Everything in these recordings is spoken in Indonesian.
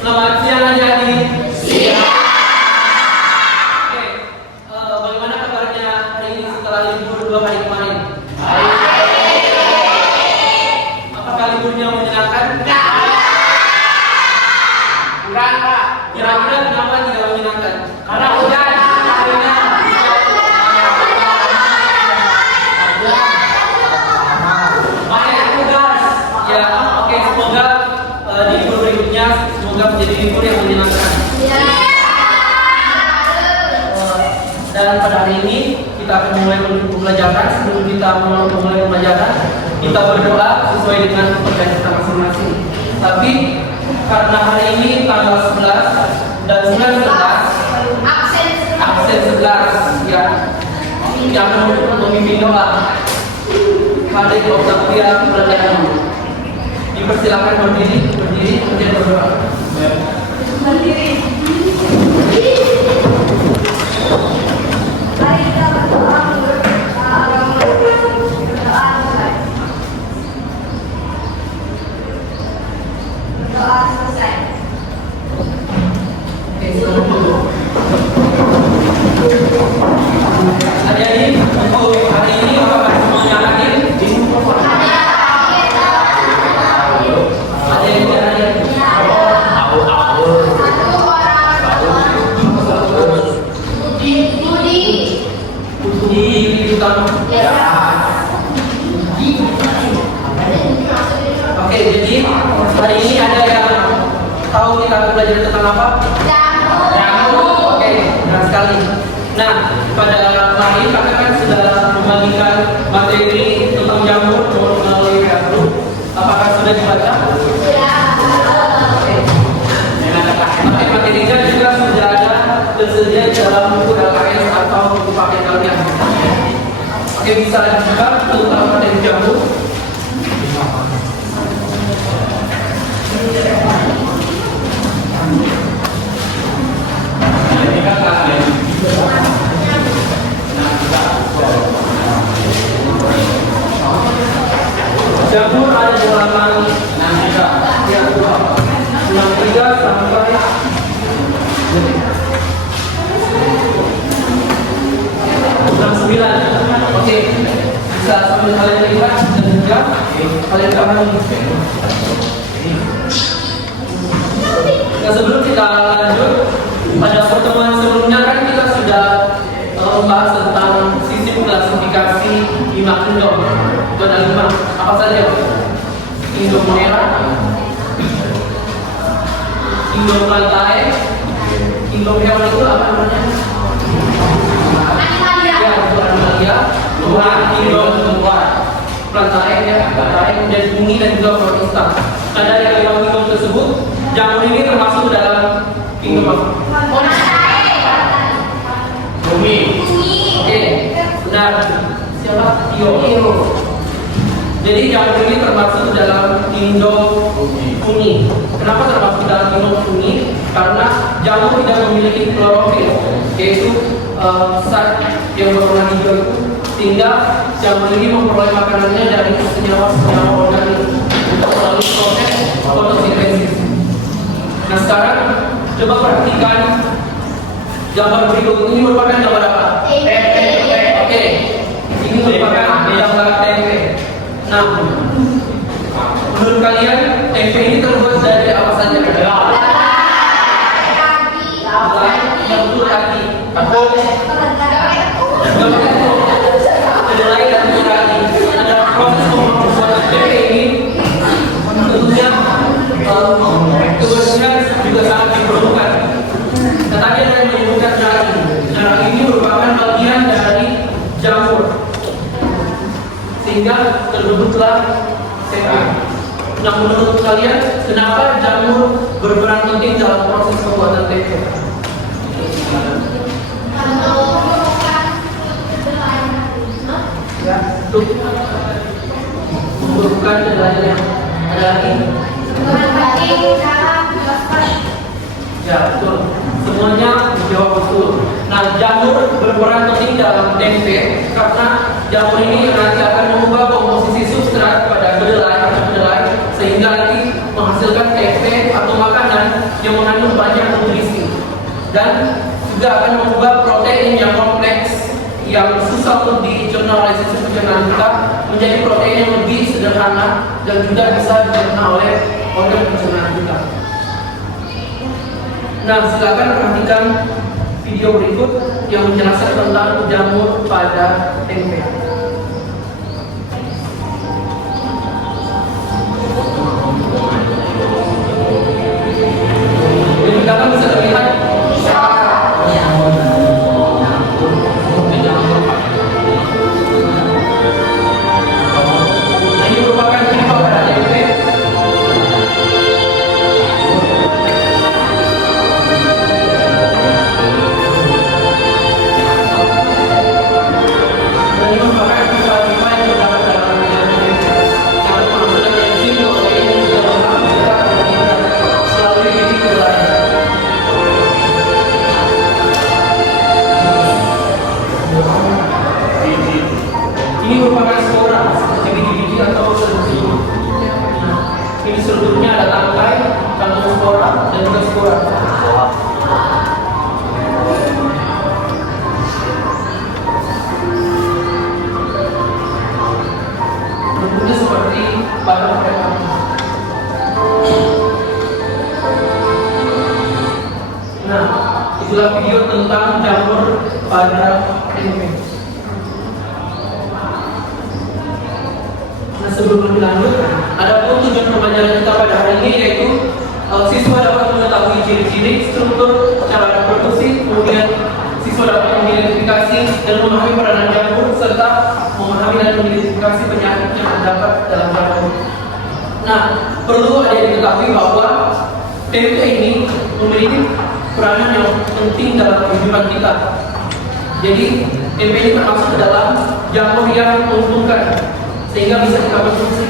Selamat siang adik-adik. Siang. Oke, bagaimana kabarnya hari ini setelah libur 2 hari kemarin? Baik. Apakah liburnya menyenangkan? Kurang, Pak. Kira-kira kenapa tidak menyenangkan? Karena hujan. Banyak tugas. Ya, oke, semoga di libur berikutnya semoga menjadi libur yang menyenangkan. Dan pada hari ini kita akan mulai pembelajaran. Sebelum kita mulai pembelajaran, kita berdoa sesuai dengan kepercayaan kita masing-masing. Tapi karena hari ini tanggal 11 dan 11 absen 11 ya, yang memimpin doa hari dia pelajaran. Dipersilakan berdiri kemudian berdoa. Mari kita berdoa menurut agama berdoa selesai. Berdoa selesai. Oke, selamat dulu. Adik-adik, untuk hari ini apakah semuanya hadir? Ada yang tidak hadir? Di utama. Oke, jadi hari ini ada yang tahu kita belajar tentang apa? Jamur. Oke, benar sekali. Nah, pada kemarin kakak kan sudah membagikan materi tentang jamur melalui Facebook. Apakah sudah dibaca? Oke. Materinya juga sudah ada tersedia dalam buku LKS atau buku paket kalian. Oke, bisa dibuka tentang materi jamur. Jamur ada di halaman 63 sampai 69. Oke, bisa sambil kalian lihat dan juga kalian pahami. Nah, sebelum kita lanjut, pada pertemuan sebelumnya kan kita sudah membahas tentang sistem klasifikasi 5 kingdom. Itu ada 5. Apa saja? Kingdom merah, kingdom lantai, kingdom hewan itu apa namanya? Ya, itu animalia. Kemudian kingdom luar, lantai ya, lantai, kemudian bumi dan juga protista. Nah, dari 5 kingdom tersebut, jamur ini termasuk dalam kingdom apa? Bumi. Oke, benar. Siapa? Tio. Jadi jamur ini termasuk dalam kingdom bumi. Kenapa termasuk dalam kingdom bumi? Karena jamur tidak memiliki klorofil, yaitu zat yang berwarna hijau itu, sehingga jamur ini memperoleh makanannya dari senyawa-senyawa organik untuk melalui proses fotosintesis. Nah, sekarang coba perhatikan gambar berikut ini merupakan gambar apa? Oke, ini merupakan gambar tempe. Nah, menurut kalian tempe ini terbuat dari apa saja? Yang betul kaki. Kedelai dan ragi. Ada proses pembuatan tempe ini tentunya kebersihan juga sangat diperlukan. Tetapi ada yang menyebutkan ragi. Ragi ini merupakan bagian dari jamur, sehingga terbentuklah tempe. Nah, menurut kalian kenapa jamur berperan penting dalam proses pembuatan tempe? Ya, untuk membutuhkan kedelainya. Ada lagi? Ya, betul. Semuanya dijawab betul. Nah, jamur berperan penting dalam tempe karena jamur ini nanti akan mengubah komposisi substrat pada kedelai sehingga nanti menghasilkan tempe atau makanan yang dan juga akan mengubah protein yang kompleks yang susah untuk dicerna oleh sistem pencernaan kita menjadi protein yang lebih sederhana dan juga bisa dicerna oleh organ pencernaan kita. Nah, silakan perhatikan video berikut yang menjelaskan tentang jamur pada tempe. Di belakang bisa terlihat ini merupakan pipa pada tempe. Dan ini merupakan pipa-pipa yang terdapat dalam tempe yang menghasilkan enzim protein yang juga lengkap jika kemudian melalui bibit kedelai. Ini merupakan spora seperti biji-biji atau serbuk. Ini serbuknya ada tangkai, kantung spora, dan juga spora. Bentuknya seperti batang mereka. Nah, itulah video tentang jamur pada tempe. Nah, sebelum lebih lanjut, ada pun tujuan pembelajaran kita pada hari ini yaitu siswa dapat mengetahui ciri-ciri, struktur, cara reproduksi, kemudian siswa dapat mengidentifikasi dan memahami peranan jamur serta memahami dan mengidentifikasi penyakit yang terdapat dalam jamur. Nah, perlu ada yang diketahui bahwa tempe ini memiliki peranan yang penting dalam kehidupan kita. Jadi, tempe ini termasuk dalam jamur yang menguntungkan sehingga bisa kita konsumsi.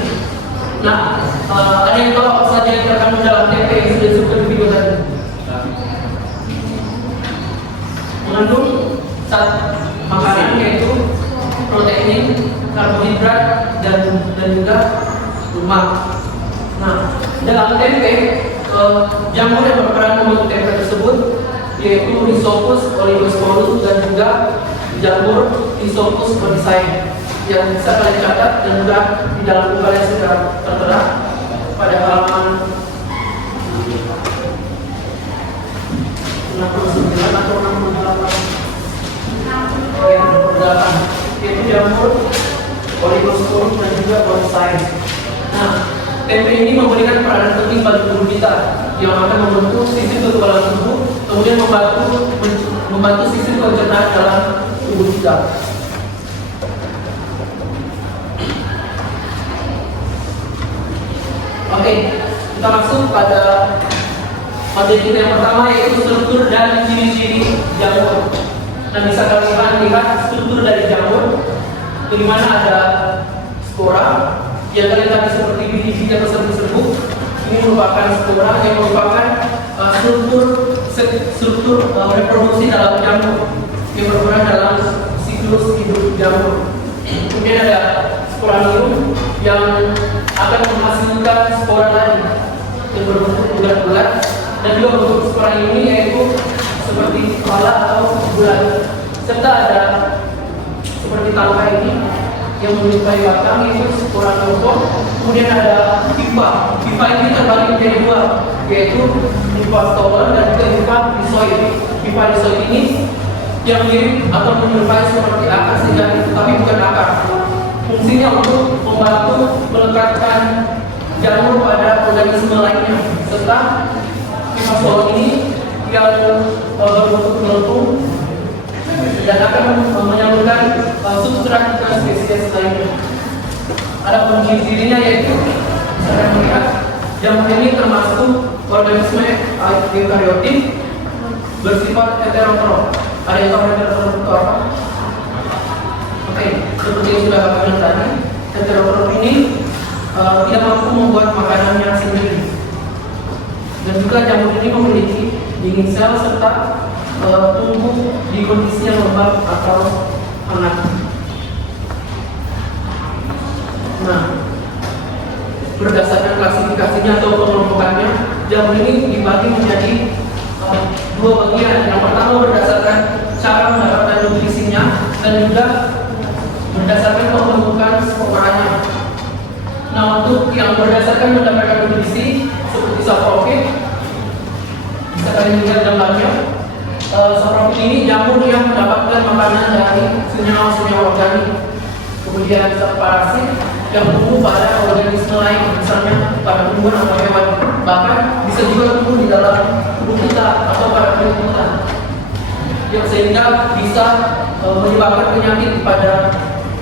Nah, ada yang tahu apa saja yang terkandung dalam tempe yang sudah disebutkan di video tadi? Mengandung zat makanan yaitu protein, karbohidrat, dan juga lemak. Nah, dalam tempe jamur yang berperan membentuk tempe tersebut yaitu Rhizopus oligosporus dan juga jamur Rhizopus cordyceps yang bisa kalian catat dan juga di dalam buku yang sudah tertera pada halaman 69 atau 68 yaitu jamur oligosporus dan juga cordyceps. Nah, tempe ini memberikan peranan penting bagi tubuh kita yang akan membentuk sistem kekebalan tubuh, kemudian membantu sistem pencernaan dalam tubuh kita. Oke, kita masuk pada materi kita yang pertama yaitu struktur dan ciri-ciri jamur. Dan bisa kalian lihat struktur dari jamur, di mana ada spora yang kalian tadi seperti biji-biji atau serbuk-serbuk. Ini merupakan spora yang merupakan struktur reproduksi dalam jamur yang berperan dalam siklus hidup jamur. Kemudian ada sporanium yang akan menghasilkan spora lagi yang berbentuk bulat-bulat, dan juga bentuk spora ini yaitu seperti kepala atau bulat, serta ada seperti tangkai ini yang menyerupai batang yaitu spora kelompok. Kemudian ada pipa ini terbagi menjadi dua yaitu pipa stolen dan juga pipa rhizoid. Pipa rhizoid ini yang mirip atau menyerupai seperti akar sehingga tapi bukan akar. Fungsinya untuk membantu melekatkan jamur pada organisme lainnya, serta pipa stolen ini yang berbentuk melengkung dan akan menyalurkan substrat ke spesies lainnya. Ada ciri-cirinya yaitu saya melihat jamur ini termasuk organisme eukariotik bersifat heterotrof. Ada yang tahu heterotrof itu apa? Oke, seperti yang sudah kami bilang tadi, heterotrof ini tidak mampu membuat makanannya sendiri. Dan juga jamur ini memiliki dinding sel serta tumbuh di kondisi yang lembab atau hangat. Nah, berdasarkan klasifikasinya atau pengelompokannya, jamur ini dibagi menjadi dua bagian. Yang pertama berdasarkan cara mendapatkan nutrisinya dan juga berdasarkan pembentukan sporanya. Nah, untuk yang berdasarkan mendapatkan nutrisi seperti saprofit, bisa kalian lihat gambarnya. Saprofit ini jamur yang mendapatkan makanan dari senyawa-senyawa organik. Kemudian zat parasit yang tumbuh pada organisme lain, misalnya pada tumbuhan atau hewan. Bahkan bisa juga tumbuh di dalam tubuh kita atau pada kulit kita, yang sehingga bisa menyebabkan penyakit pada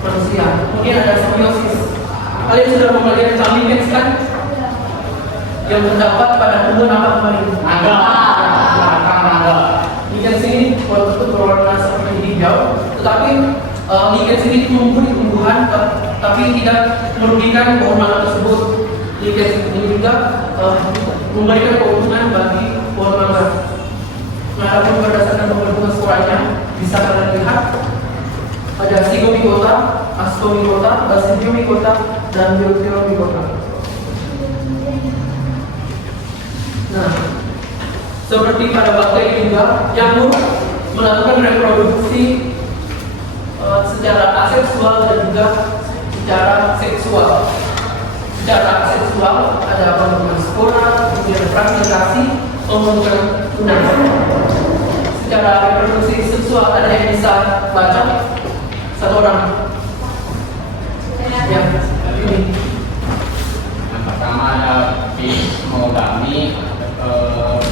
manusia. Kemudian ada simbiosis. Kalian sudah mempelajari lichens kan? Yang terdapat pada tumbuhan apa kemarin? Lichens ini walaupun berwarna seperti hijau, tetapi lichens ini tumbuh di tumbuhan, tapi tidak merugikan pohon mangga tersebut. Lichens ini juga memberikan keuntungan bagi pohon mangga. Nah, adapun berdasarkan pembentukan sporanya, bisa kalian lihat ada zygomicota, ascomicota, basidiomycota, dan deuteromycota. Nah, seperti pada bakteri juga, jamur melakukan reproduksi secara aseksual dan juga secara seksual. Secara aseksual ada pembentukan spora, kemudian fragmentasi, pembentukan tunas. Secara reproduksi seksual ada yang bisa baca? Satu orang. Ya, ini. Yang pertama ada plasmogami,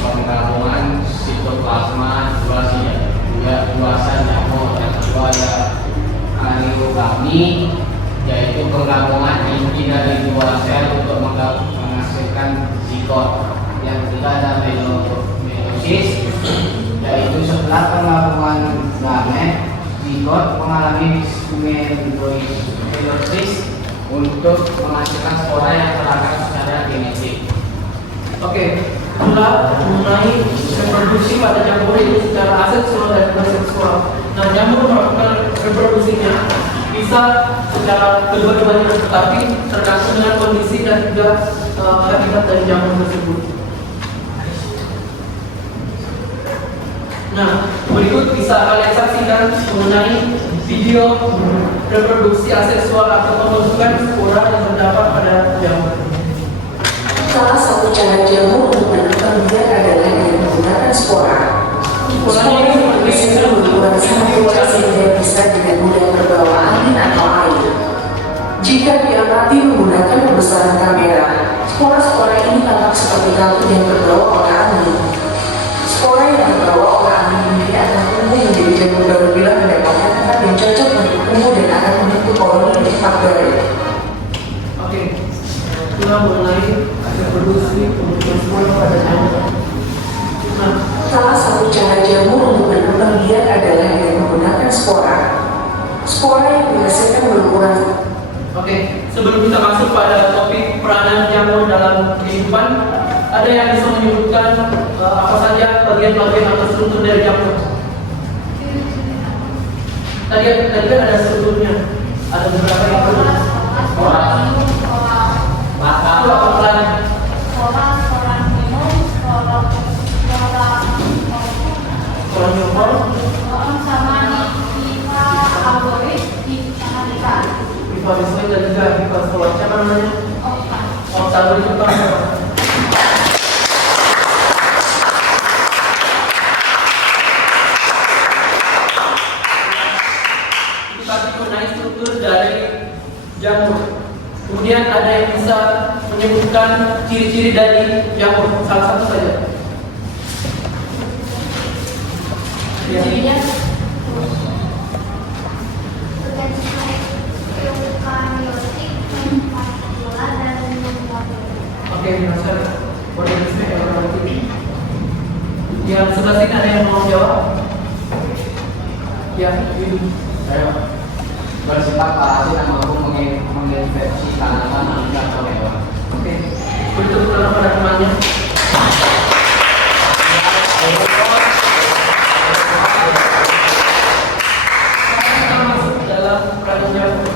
penggabungan sitoplasma dua jamur. Yang kedua ada karyogami, yaitu penggabungan inti dari dua sel untuk menghasilkan zigot. Yang ketiga ada meiosis, yaitu setelah penggabungan gamet, zigot mengalami meiosis untuk menghasilkan spora yang terangkat secara genetik. Oke, itulah mengenai reproduksi pada jamur itu secara aseksual dan seksual. Nah, jamur melakukan reproduksinya bisa secara kedua-duanya, tetapi tergantung dengan kondisi dan juga habitat dari jamur tersebut. Nah, berikut bisa kalian saksikan mengenai video reproduksi aseksual atau pembentukan spora yang terdapat pada jamur. Salah satu cara jamur untuk menentukan biak adalah dengan menggunakan spora. Spora yang berisikan berukuran sangat kecil sehingga bisa dengan mudah terbawa angin atau air. Jika diamati menggunakan pembesaran kamera, spora-spora ini tampak seperti kalung yang terbawa oleh angin. Spora yang terbawa oleh angin ini akan tumbuh menjadi jamur baru bila mendapatkan tempat yang cocok untuk tumbuh dan akan membentuk koloni yang cepat baru. Oke, itulah mengenai reproduksi pembentukan spora pada jamur. Nah, salah satu cara jamur untuk menentukan biak adalah dengan menggunakan spora. Spora yang dihasilkan berukuran. oke, sebelum kita masuk pada topik peranan jamur dalam kehidupan, ada yang bisa menyebutkan apa saja bagian-bagian atau struktur dari jamur? Tadi kan ada strukturnya, ada beberapa yang perlu. Itu apa perannya? Spora nyokol, hiporisme dan juga hipospora. Siapa namanya? Oxaloid itu apa? Tadi mengenai struktur dari jamur. Kemudian ada yang bisa menyebutkan ciri-ciri dari jamur, salah satu saja. Ya. Cirinya Oke, masuk. Organisme eukaryotik. Yang sebelah sini ada yang mau jawab? Ya, ini. Saya bersifat parasit yang mampu menginfeksi tanaman, manusia atau hewan. Oke, berikut tolong pada temannya. Kita masuk dalam peranan jamur.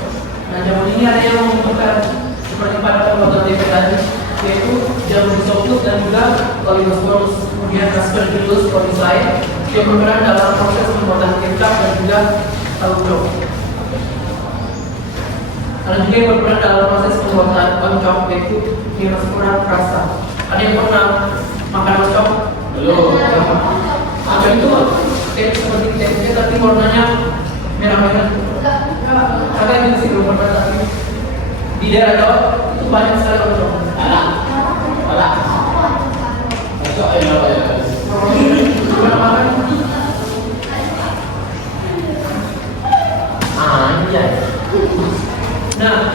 Nah, jamur ini ada yang membutuhkan seperti pada pembuatan TV tadi, yaitu jamur Rhizopus dan juga Oligosporus, kemudian Aspergillus polyzoa yang berperan dalam proses pembuatan kecap dan juga tahu. Ada juga yang berperan dalam proses pembuatan oncom yaitu Myospora crassa. Ada yang pernah makan oncom? Belum. Oncom itu kayak seperti tempe tapi warnanya merah-merah. Kakak juga sih belum pernah tapi di daerah Jawa itu banyak sekali oncom. Alah. Masuk aja ya. Pernah makan? Anjay. Nah,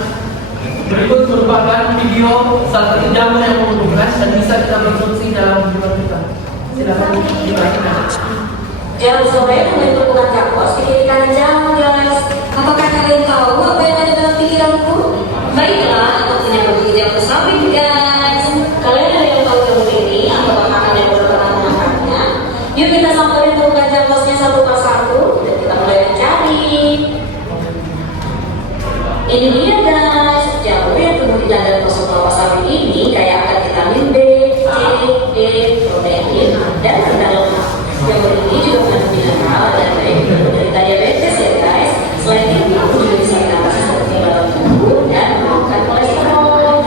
berikut merupakan video salah satu jamur yang menguntungkan dan bisa kita konsumsi dalam kehidupan kita. Silakan dibacakan. Jangan sampai menentukan jakos di kiri kanan jalan, guys. Apakah kalian tahu apa yang ada dalam pikiranku? Baiklah, aku punya berpikir yang bersabit, guys. Kalian ada yang tahu jamu ini? Apakah kalian baru pernah memakannya? Yuk kita samperin bukan jakosnya satu persatu dan kita mulai mencari. Ini dia, guys. Jamur yang tumbuh di ladang kosong kelapa sawit ini kaya akan vitamin B, C, E, protein, dan rendah lemak. Jamur ini juga mengandung mineral dan menderita diabetes ya, guys. Selain itu, juga bisa mengatasi seperti balon tubuh dan menurunkan kolesterol.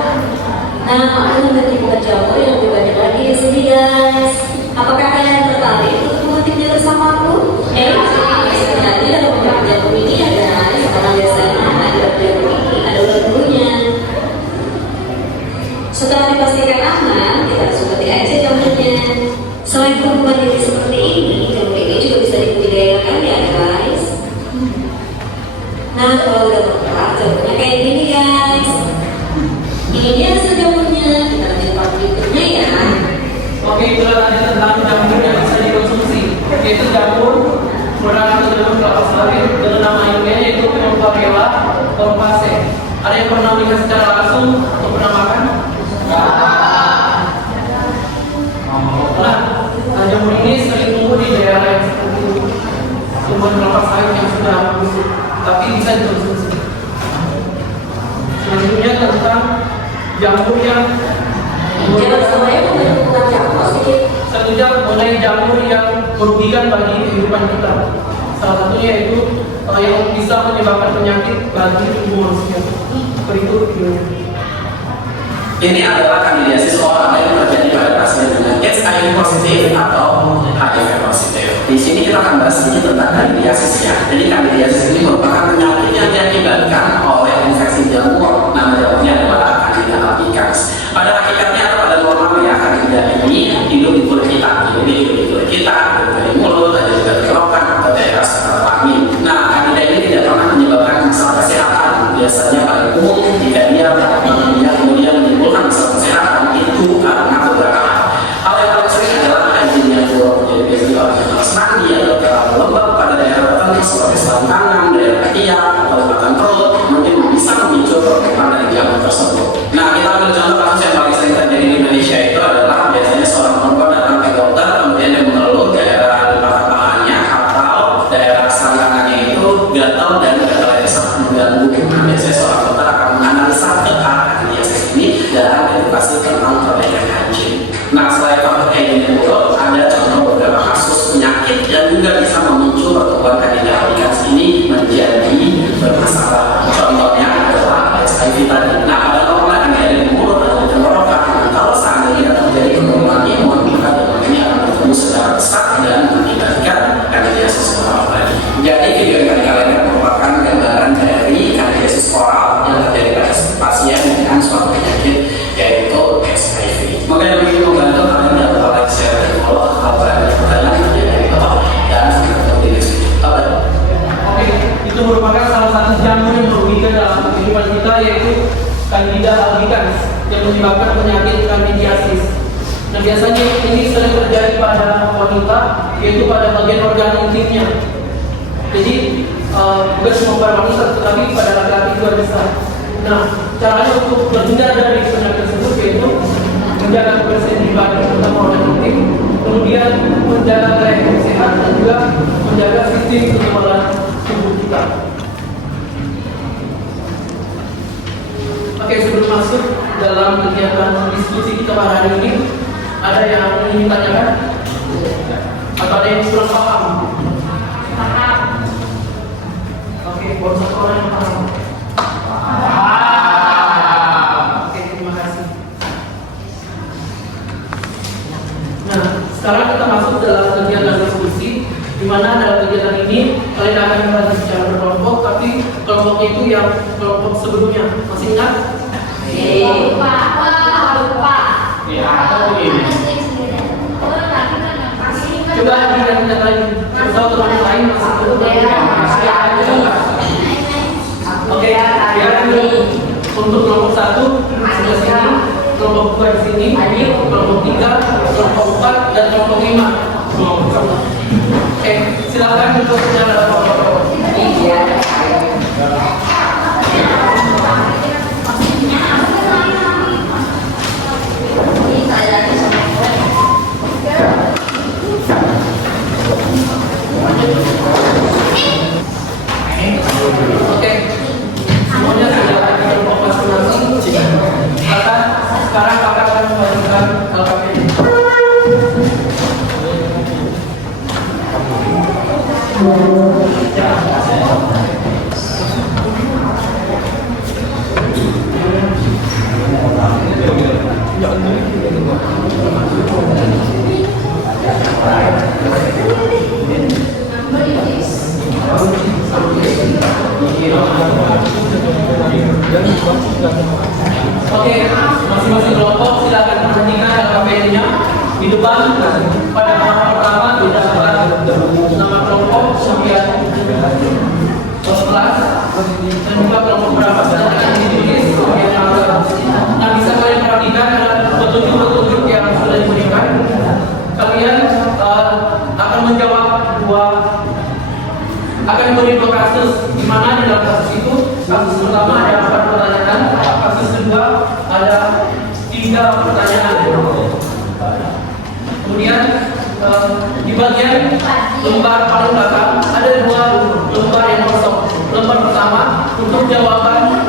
Nah, aku nanti bukan jamur yang lebih banyak lagi di sini, guys. Apakah kalian tertarik untuk memetiknya bersamaku? Sebenarnya dalam memetik jamur ini ya, guys. Karena biasanya akibat jamur ini ada ular bulunya. Setelah dipastikan aman, kita harus petik aja jamurnya. Selain perempuan diri seperti ini, jamur ini juga bisa dibudidayakan ya, guys. Nah, kalau udah mekar, jamurnya kayak gini, guys. Ini dia hasil jamurnya. Kita lanjut part berikutnya ya. Oke, itulah tadi tentang jamur yang bisa dikonsumsi, yaitu jamur berada di dalam kelapa sawit dengan nama ilmiahnya yaitu Pinopharella corpacea. Ada yang pernah melihat secara langsung atau pernah makan? Nah, jamur ini sering tumbuh di daerah yang seperti tumbuhan kelapa sawit yang sudah busuk, tapi bisa dikonsumsi. Selanjutnya tentang jamur yang Jangan sampai menentukan jakos sedikit. satu jam mengenai jamur yang merugikan bagi kehidupan kita. Salah satunya yaitu yang bisa menyebabkan penyakit bagi tubuh manusia. Berikut videonya. Ini adalah kandidiasis orang yang terjadi pada pasien dengan HIV positif atau HIV positif. Di sini kita akan bahas sedikit tentang kandidasisnya. Jadi kandidiasis ini merupakan penyakit yang diakibatkan oleh infeksi jamur. Nama jamurnya adalah Candida albicans. Pada hakikatnya atau pada normalnya Candida ini hidup di kulit kita. Jadi hidup di kulit kita, hidup di mulut, ada juga di kerongkongan atau daerah sekitar rahim. Nah, Candida ini tidak pernah menyebabkan masalah kesehatan. Biasanya pada umum jika dia kemudian menimbulkan masalah kesehatan itu karena beberapa hal yang paling sering adalah hygiene yang buruk. Jadi biasanya kalau kita mandi atau terlalu lembab pada daerah tertentu seperti sarung tangan, daerah ketiak atau batang perut mungkin bisa memicu perkembangan dari jamur tersebut. Nah, kita ambil contoh kasus yang paling sering terjadi di Indonesia itu adalah biasanya seorang perempuan datang ke dokter kemudian dia mengeluh daerah lembab kepalanya atau daerah selangkangannya itu gatal dan gatal yang sangat mengganggu. Nah, biasanya seorang dokter akan menganalisa ke arah kandidiasis ini dan edukasi tentang perbaikan hygiene. Nah, selain faktor kayak gini dulu, ada contoh beberapa kasus penyakit yang juga bisa memicu pertumbuhan Candida albicans ini menjadi bermasalah. Contohnya adalah HIV tadi. Nah, pada normalnya kan ada di mulut atau di tenggorokan. Nah, kalau seandainya terjadi penurunan imun, maka jamur ini akan bertumbuh secara besar dan mengakibatkan kandidiasis oral tadi. Jadi video yang kalian merupakan gambaran dari kandidiasis oral yang terjadi pada pasien dengan suatu penyakit yaitu HIV. Semoga yang ini membantu kalian dapat like, share, dan follow. Kalau ada pertanyaan dari bawah dan sampai ketemu di next video. Oke, itu merupakan salah satu jamur yang merugikan dalam kehidupan kita yaitu Candida albicans yang menyebabkan penyakit kandidiasis. Nah, biasanya ini sering terjadi pada wanita yaitu pada bagian organ intimnya. Jadi bukan cuma pada wanita tetapi pada laki-laki juga bisa. Nah, caranya untuk terhindar dari penyakit tersebut yaitu menjaga kebersihan di badan terutama organ intim, kemudian menjaga gaya hidup sehat dan juga menjaga sistem kekebalan tubuh kita. Oke, sebelum masuk dalam kegiatan diskusi kita pada hari ini? Ada yang ingin ditanyakan? Atau ada yang kurang paham? Oke, baru satu orang yang paham. Oke, terima kasih. Nah, sekarang kita masuk dalam kegiatan diskusi, di mana dalam kegiatan ini kalian akan membahas secara berkelompok, tapi kelompoknya itu yang kelompok sebelumnya. Masih ingat? Lupa. Ya, atau ini. Coba dilihat lagi. Tahu teman lain masih Oke, ya ini untuk kelompok 1 sebelah sini, kelompok 2 di sini, kelompok 3, kelompok 4 dan kelompok 5. Oke, silakan untuk menyala kelompok. Oke, semuanya sudah ada di kelompok masing-masing. Sekarang kakak akan membagikan LKPD. Oke, masing-masing kelompok silakan perhatikan LKPD-nya di depan. Pada halaman pertama terdapat nama kelompok sampai kelas dan juga kelompok berapa saja yang ditulis yang ada. Nah, bisa kalian perhatikan ada petunjuk-petunjuk yang sudah diberikan. Kalian akan menjawab akan diberi 2 kasus, di mana di dalam kasus itu kasus pertama ada 4 pertanyaan, kasus kedua ada 3 pertanyaan. Kemudian di bagian lembar paling belakang ada 2 lembar yang kosong. Lembar pertama untuk jawaban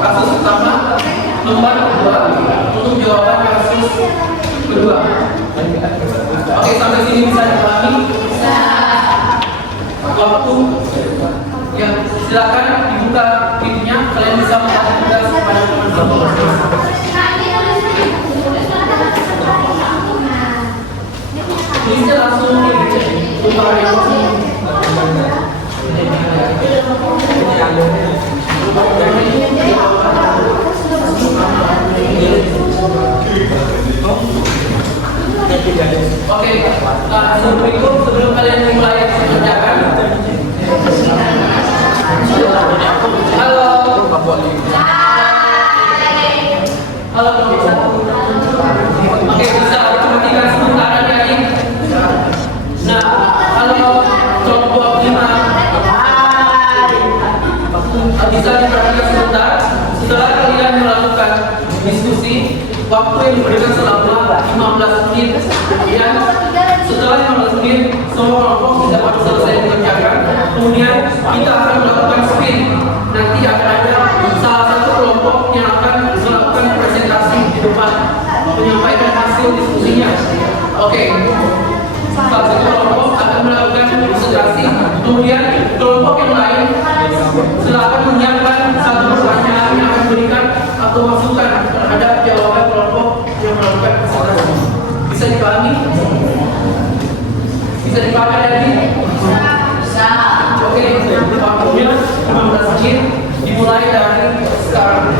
kasus pertama, lembar kedua untuk jawaban kasus kedua. Oke, sampai sini bisa dipahami? Waktu ya, silakan dibuka pintunya, kalian bisa melakukan tugas kepada teman-teman. Bisa langsung buka Oke, sebelum kalian mulai mengerjakan. Halo. Halo, oke, bisa perhatikan sebentar adik-adik. Nah, halo kelompok 5. Bisa diperhatikan sebentar. Setelah kalian melakukan diskusi, waktu yang diberikan selama 15 menit. Dan setelah 15 menit, semua kelompok sudah harus selesai mengerjakan. Kemudian kita akan melakukan sprint. Nanti akan ada salah satu kelompok yang akan melakukan presentasi di depan, menyampaikan hasil diskusinya. Oke, salah satu kelompok akan melakukan presentasi. Kemudian kelompok yang lain silakan menyiapkan satu pertanyaan yang akan diberikan atau masukan terhadap jawaban kelompok yang melakukan presentasi. Bisa dipahami? Bisa dipahami lagi? Bisa. Oke, waktunya 15 menit dimulai dari sekarang.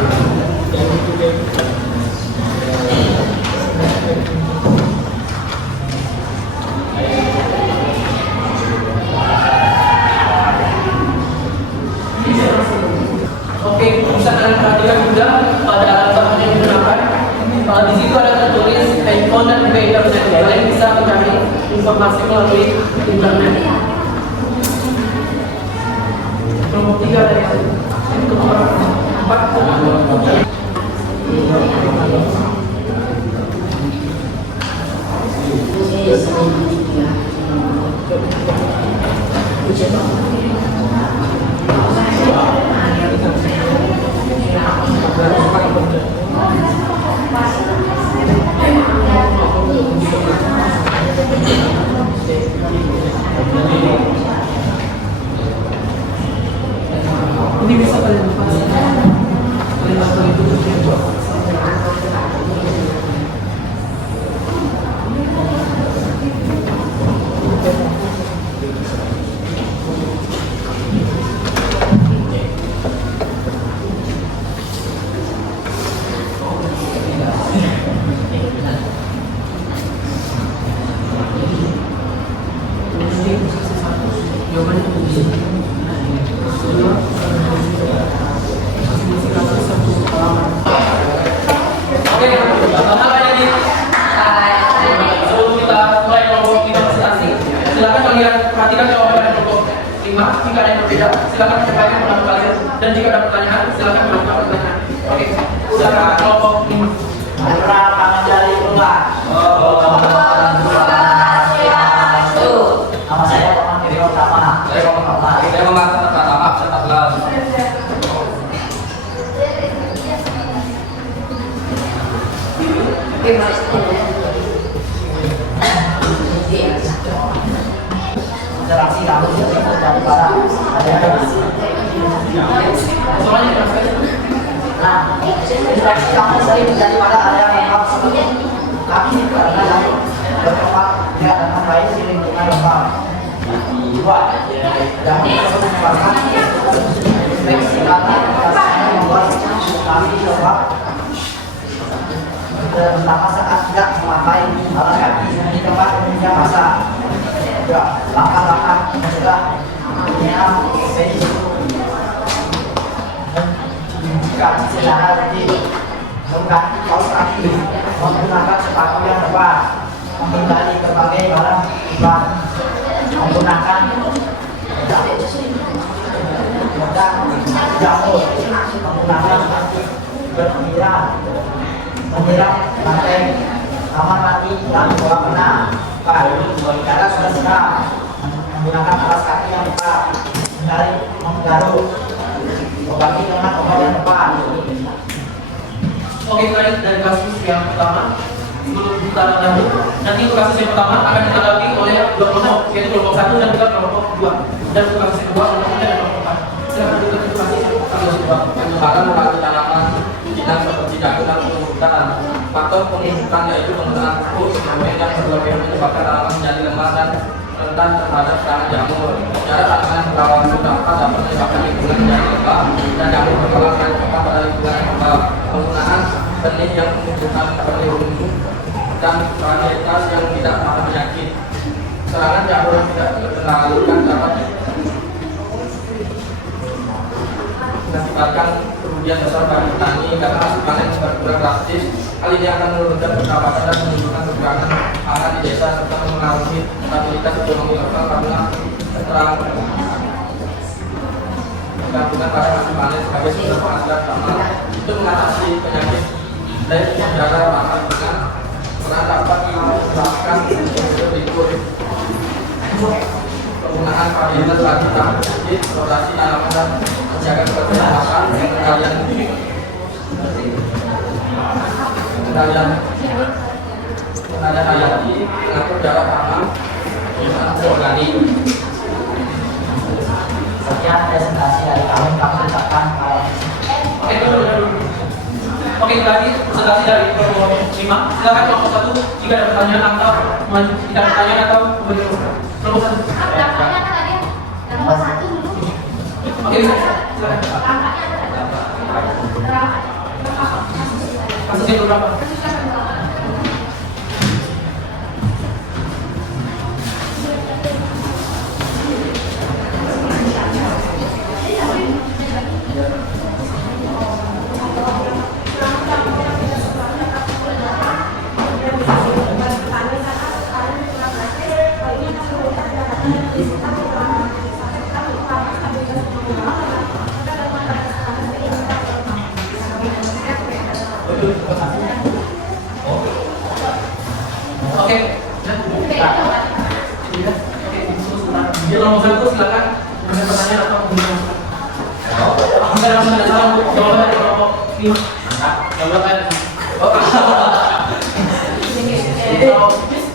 Oke, bisa kalian perhatikan juga pada alat bahan yang digunakan. Di situ ada tertulis handphone dan juga internet. Kalian bisa mencari informasi melalui internet. Kelompok 3 ada yang kelompok 4. Dan jika ada pertanyaan, silakan melakukan pertanyaan. Oke, silakan kelompok 5. Putra Pangandaran keluar. Nama saya Paman Kiri Pertama. Saya Paman Pertama. Saya kelas. Interaksi kamu daripada Soalnya jelaskan. nah, interaksi kamu sering daripada ada yang lengkap seperti kami karena yang bertempat tidak dengan baik di lingkungan lokal. Dua, dan menyebabkan inspeksi karena rasanya membuat kami coba terutama saat tidak memakai alat kaki di tempat umumnya basah. Dua, langkah-langkah mencegah infeksi jika secara rutin mengganti kaos kaki, menggunakan sepatu yang tepat, menghindari berbagai barang ibat, menggunakan jamur, menggunakan berkira, menyiram lantai kamar mandi dan kolam renang. Cara sudah siap, menggunakan alas kaki yang tepat, menggaruk, obati dengan obat yang tepat. Oke, baik, dari kasus yang pertama sebelum kita lanjut, nanti untuk kasus yang pertama akan ditanggapi oleh dua kelompok, yaitu kelompok 1 dan juga kelompok 2. Dan untuk kasus yang kedua kelompoknya dan kelompok 4. Silakan dulu untuk kasus yang kedua. Penyebaran melalui tanaman jinak seperti jagung dan tumbuh-tumbuhan. Faktor pembusukan yaitu penggunaan pupuk semen yang berlebihan menyebabkan tanaman menjadi lemah dan rentan terhadap serangan jamur. Cara tanaman perawatan terdampak dapat menyebabkan lingkungan menjadi lembab dan jamur berkembang dengan cepat pada lingkungan yang lembab. Penggunaan benih yang menunjukkan benih ungu dan varietas yang tidak tahan penyakit. Serangan jamur yang tidak terkendalikan dapat mengakibatkan kerugian besar bagi petani karena hasil panen berkurang drastis. Hal ini akan menurunkan pendapatan dan menimbulkan kekurangan pangan di desa serta mempengaruhi stabilitas ekonomi lokal karena tergantungkan pada hasil panen sebagai sumber penghasilan utama. Untuk mengatasi penyakit dan udara pangan dengan peran dapat melakukan berikut: penggunaan varietas padi tahun sedikit, rotasi tanaman dan menjaga kebersihan, pengendalian hayati, mengatur jarak tanam, organik. Sekian presentasi dari kami ucapkan Oke, dulu. Oke, tadi presentasi dari kelompok 5. Silakan kelompok 1 jika ada pertanyaan atau tidak ada pertanyaan atau kelompok 1. Angkanya kan ada nomor 1 dulu. Oke, silakan. Kasus yang berapa? Oke. Jadi nomor 1 silakan ada pertanyaan atau kemudian. Kita langsung ada jawaban dari kelompok 5. Jawaban.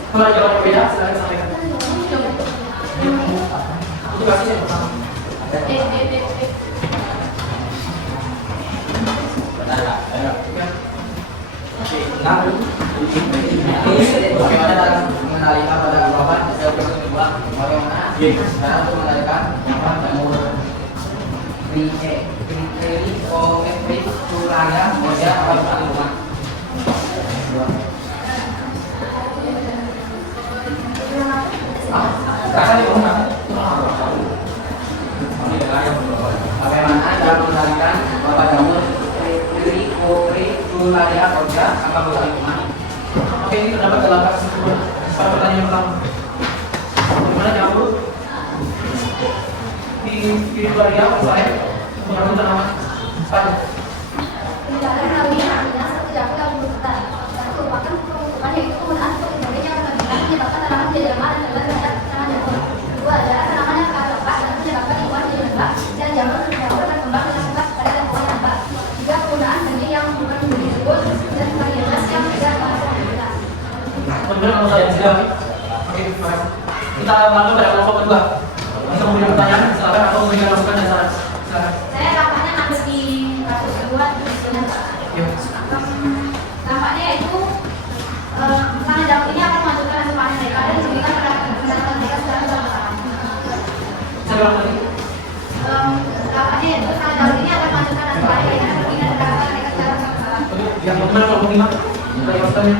Kalau ada jawaban berbeda silakan sampaikan. Itu kasus yang pertama. Bagaimana dalam mengendalikan pada korban? Saya bercoba bagaimana cara untuk mengendalikan korban jamur Tulaya Moja Awal Lingkungan. Bagaimana cara mengendalikan korban jamur Tulaya Moja Awal Lingkungan? Oke, ini terdapat dalam kasus kedua. Pada pertanyaan pertama, bagaimana jamur di wilayah saya mengalami tanaman padi. Penjelasan kali ini artinya tidak perlu dibutuhkan. Satu, bahkan pembentukan yaitu penggunaan untuk sebagainya menyebabkan tanaman menjadi lemah dan terbelah terhadap tanaman jamur. Kedua adalah tanaman yang akan lepas dan menyebabkan lingkungan menjadi lembab dan jamur berkembang dengan cepat pada lingkungan yang lembab. Tiga, penggunaan benih yang bukan benih subur dan varietas yang tidak berhasil. Kemudian kalau saya sudah, oke, kita langsung pada kelompok kedua. Bisa memberikan pertanyaan, silakan atau memberikan masukan dan saran. Silakan. Saya tampaknya ngambil di kasus kedua dengan tampaknya itu karena jauh ini akan mengajukan hasil panen mereka dan diberikan pada pendapatan mereka secara bersamaan. Saya ulang lagi. Tampaknya itu karena jauh ini akan mengajukan hasil panen mereka dan diberikan pendapatan mereka secara bersamaan. Oke, yang bagaimana kelompok 5? Dari masukannya.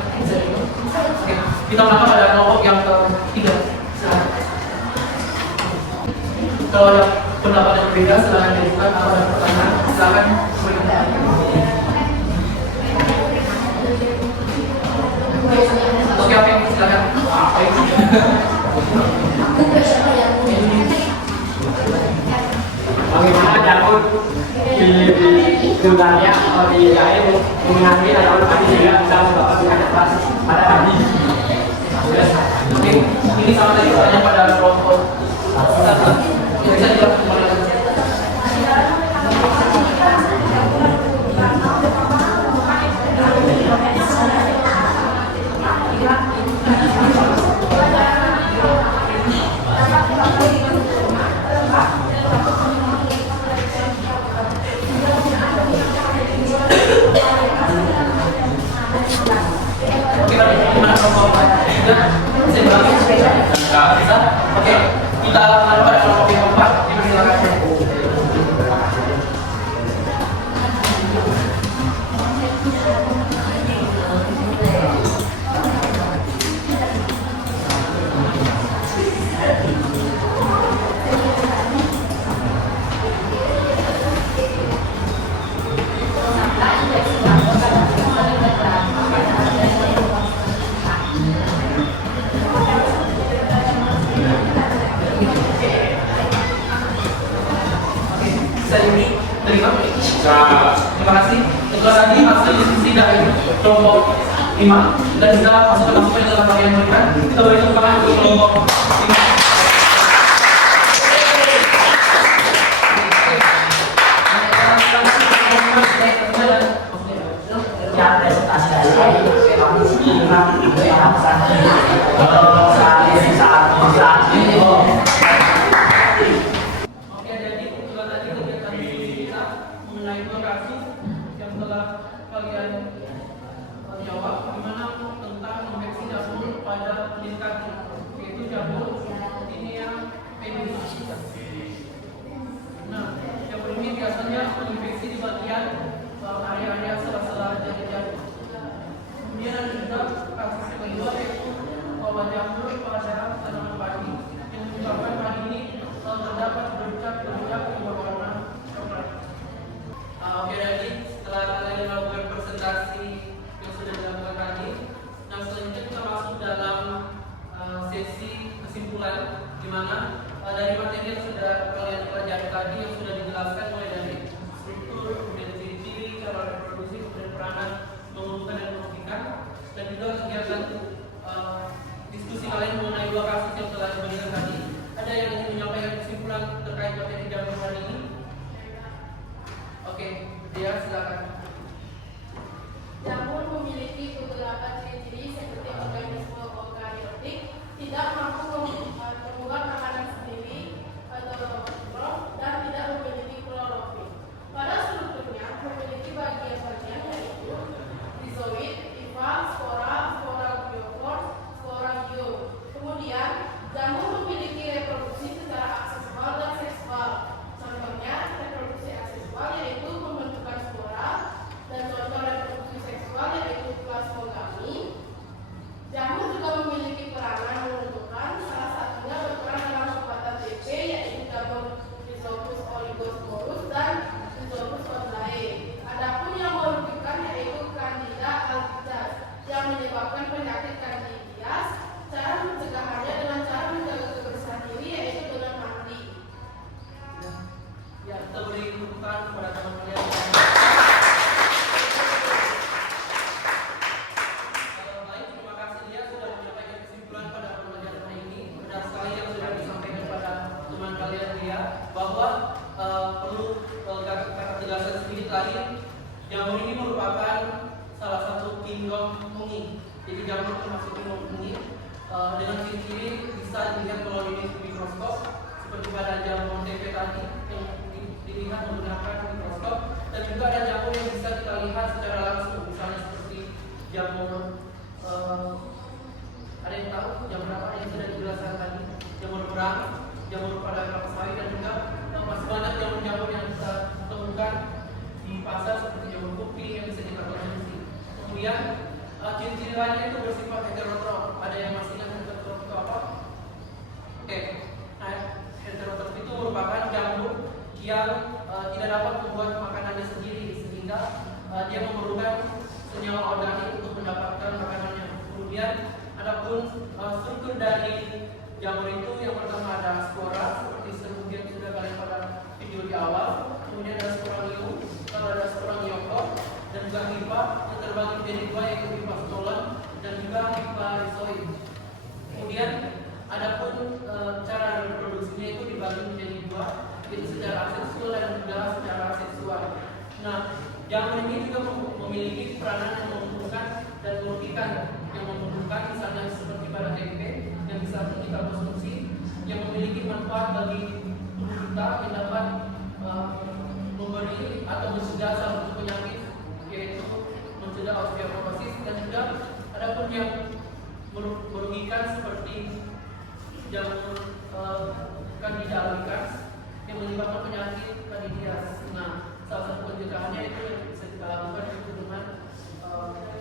Oke, kita menambah pada kelompok yang ketiga. Silakan. Kalau ada pendapat yang berbeda, silakan diajukan. Kalau ada pertanyaan, silakan berikan pertanyaan. Oke, silakan. Baik. Bagaimana Jakut di jumlahnya atau di lain mengambil atau tadi juga dalam bapak atas pada tadi. Oke, ini sama tadi pertanyaan pada kelompok. Bisa dilakukan kembali lagi. Oke, gimana kelompok tiga? Bisa diulangi? Nggak bisa? Oke, kita lalu pada kelompok yang keempat. Dipersilakan. Bisa diterima? Terima kasih. Itulah tadi hasil diskusi dari kelompok 5 dan kita masukkan dalam bagian berikan. Kita beri tepuk tangan untuk kelompok 5. Yang presentasi dari kami 5 Oke, jadi itulah tadi kegiatan diskusi kita mengenai 2 kasus yang telah kalian jawab, di mana tentang infeksi jamur pada peningkat, yaitu jamur tinea pedis. Nah, jamur ini biasanya menginfeksi di bagian area-area sela-sela jari-jari. Kemudian ada juga kasus kedua yaitu wabah jamur pada tanaman padi yang menyebabkan padi ini terdapat bercak-bercak yang berwarna coklat. Oke, jadi setelah kalian melakukan presentasi yang sudah dilakukan tadi, nah selanjutnya kita masuk dalam sesi kesimpulan, di mana dari materi yang sudah kalian pelajari tadi yang sudah dijelaskan mulai dari struktur, kemudian ciri-ciri, cara reproduksi, kemudian peranan mengumpulkan dan membuktikan, dan juga kegiatan diskusi kalian mengenai 2 kasus yang telah dibandingkan tadi. Ada yang ingin menyampaikan kesimpulan terkait materi jamur hari ini? Oke, dia silakan. Jamur memiliki beberapa ciri-ciri seperti organisme prokaryotik, tidak mampu membuat makanan sendiri atau mikrob, dan tidak memiliki klorofil. Pada strukturnya memiliki bagian-bagian yaitu rizoid, hifa, spora, spora biofor, spora bio. Kemudian jamur memiliki reproduksi secara aksesual dan seksual. Contohnya reproduksi aksesual yaitu pembentukan spora, Jadi jamur termasuk ini dengan ciri-ciri bisa dilihat kalau ini mikroskop seperti pada jamur tempe tadi yang dilihat menggunakan mikroskop, dan juga ada jamur yang bisa kita lihat secara langsung, misalnya seperti jamur ada yang tahu jamur apa yang sudah dijelaskan tadi, jamur perang, jamur pada kelapa sawit, dan juga masih banyak jamur-jamur yang kita temukan di pasar seperti jamur kuping yang bisa kita konsumsi. Kemudian ciri-ciri lainnya itu bersifat heterotrof. Ada yang masih ingat heterotrof itu apa? Oke, nah, heterotrof itu merupakan jamur yang tidak dapat membuat makanannya sendiri, sehingga dia memerlukan senyawa organik untuk mendapatkan makanannya. Kemudian adapun struktur dari jamur itu, yang pertama ada spora seperti yang sudah kalian pada video di awal, kemudian ada sporangioum, lalu ada sporangiokot, dan juga hifa yang terbagi menjadi dua, yaitu hifa stolen dan juga hifa rhizoid. Kemudian adapun cara reproduksinya itu dibagi menjadi dua, yaitu secara aseksual dan juga secara aseksual. Nah, jamur ini juga memiliki peranan yang menguntungkan dan merugikan. Yang menguntungkan misalnya seperti pada tempe yang bisa kita konsumsi, yang memiliki manfaat bagi tubuh kita, yang dapat memberi atau mencegah salah satu penyakit, yaitu mencegah osteoporosis, dan juga adapun yang merugikan seperti jamur Candida albicans yang menyebabkan penyakit candidias. Nah, salah satu pencegahannya itu yang bisa kita lakukan itu dengan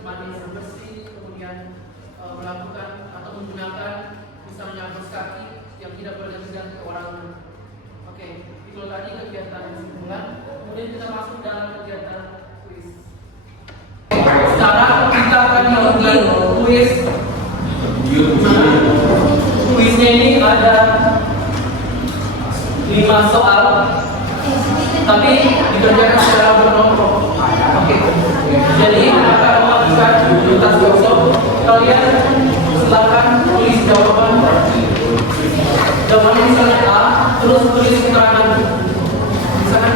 mandi yang bersih, kemudian melakukan atau menggunakan misalnya kaos kaki yang tidak berganti-ganti ke orang. Oke, itu tadi kegiatan kesimpulan. Kemudian kita masuk dalam kegiatan kuis. Sekarang kita akan melakukan kuis. Kuisnya ini ada 5 soal, tapi dikerjakan secara berkelompok. Oke. Jadi akan melakukan tuntas kosong. Kalian silakan tulis jawabannya misalnya A, terus tulis keterangan. Misalkan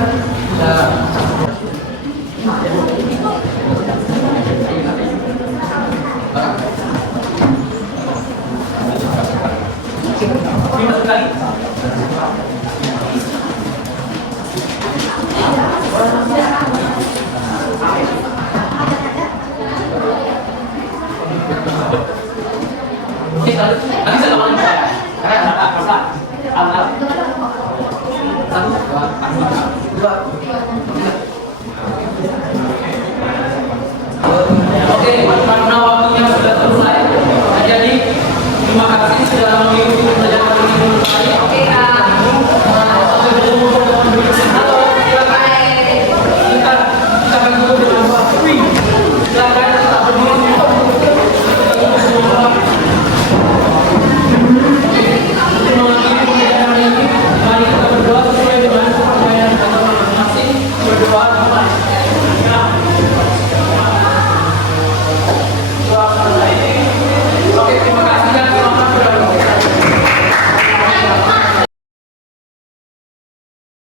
Oke, nanti